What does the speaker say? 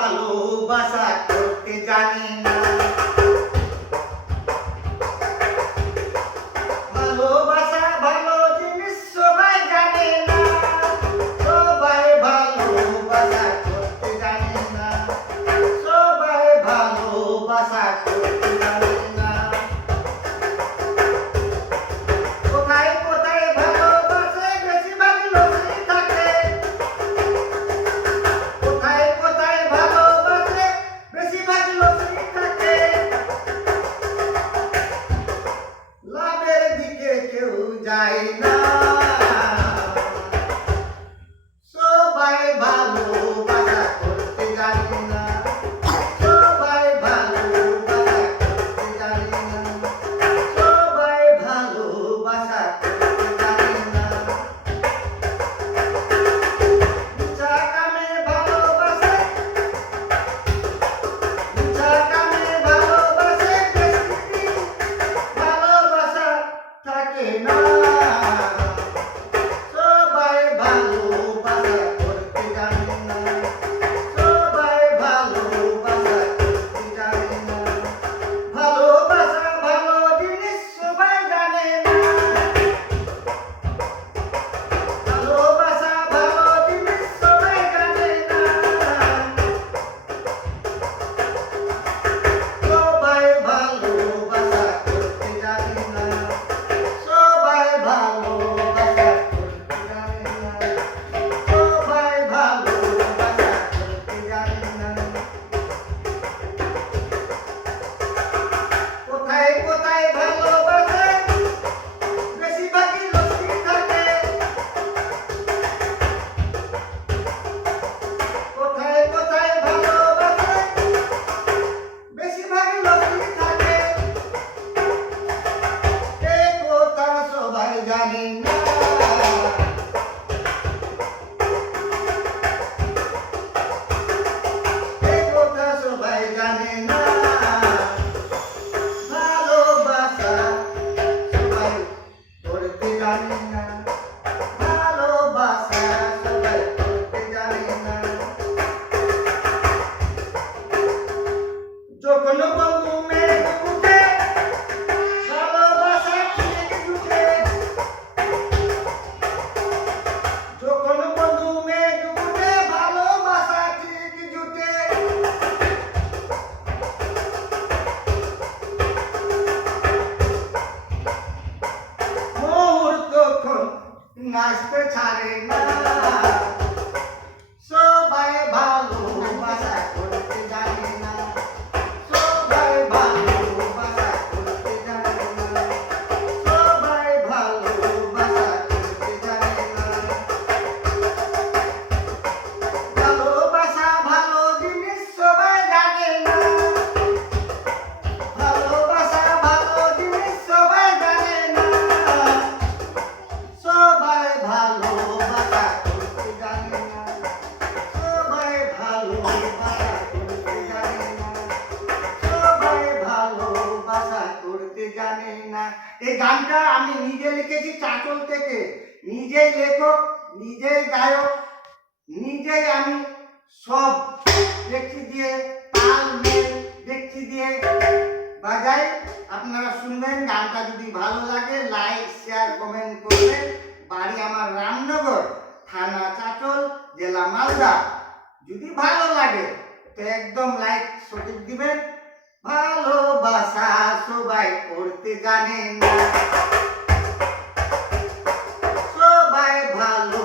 ভালোবাসা করতে জানি না। ভালোবাসা ভালো জিনিস সবাই জানে না, সবাই ভালোবাসা করতে জানে না, সবাই ভালোবাসা করতে জানে না। কোথায় কোথায় ভালোবাসে বেশিরভাগ লোকই থাকে, কোথায় কোথায় ভালোবাসে বেশিরভাগ লোকই থাকে। লাভের দিকে কেউ যায় না, সবাই ভালোবাসা করতে জানে না, সবাই ভালোবাসা করতে জানে না, সবাই ভালোবাসা করতে জানে না। মিছা কামে ভালোবাসে, মিছা কামে ভালোবাসে, বেশিদিন ভালোবাসা থাকে না। সবাই ভালোবাসা করতে জানে না, সবাই ভালোবাসা করতে জানে না। ভালোবাসা ভালো জিনিস সবাই জানে না, ভালোবাসা ভালো জিনিস সবাই জানে না। সবাই ভালোবাসা করতে জানে না, সবাই ভালোবাসা করতে জানে না, সবাই ভালোবাসা করতে জানে না। কোথায় কোথায় ভালোবাসে বেশিরভাগই লোকই থাকে, কোথায় কোথায় ভালোবাসে বেশিরভাগই লোকই থাকে। এ কথা সবাই জানে না, এ কথা সবাই জানে না। ভালোবাসা সবাই করতে জানে না, ভালোবাসা সবাই করতে জানে না। যখন বন্ধু মেঘ উঠে ভালোবাসা ঠিক জুটে, যখন বন্ধু মেঘ উঠে ভালোবাসা ঠিক জুটে। মুহূর্তক্ষণ নাচতে ছাড়ে না, সবাই ভালোবাসা করতে জানে না, সবাই ভালোবাসা করতে জানে না, সবাই ভালোবাসা করতে জানে না। ভালোবাসা ভালো জিনিস সবাই জানে না, ভালোবাসা ভালো জিনিস সবাই জানে না, সবাই ভালোবাসা করতে জানে না, সবাই ভালোবাসা করতে জানে না, সবাই ভালোবাসা করতে জানে না। এই গানটা আমি নিজে লিখেছি চাঁচল থেকে, নিজেই লেখক, নিজেই গায়ক, নিজেই আমি সব দেখছি দিয়ে তাল মেল দেখছি দিয়ে বাজাই। আপনারা শুনবেন, গানটা যদি ভালো লাগে লাইক শেয়ার কমেন্ট করবেন। বাড়ি আমার রামনগর, থানা চাঁচল, জেলা মালদা। যদি ভালো লাগে তো একদম লাইক সঠিক দিবেন। ভালোবাসা সবাই করতে জানে না, সবাই ভালো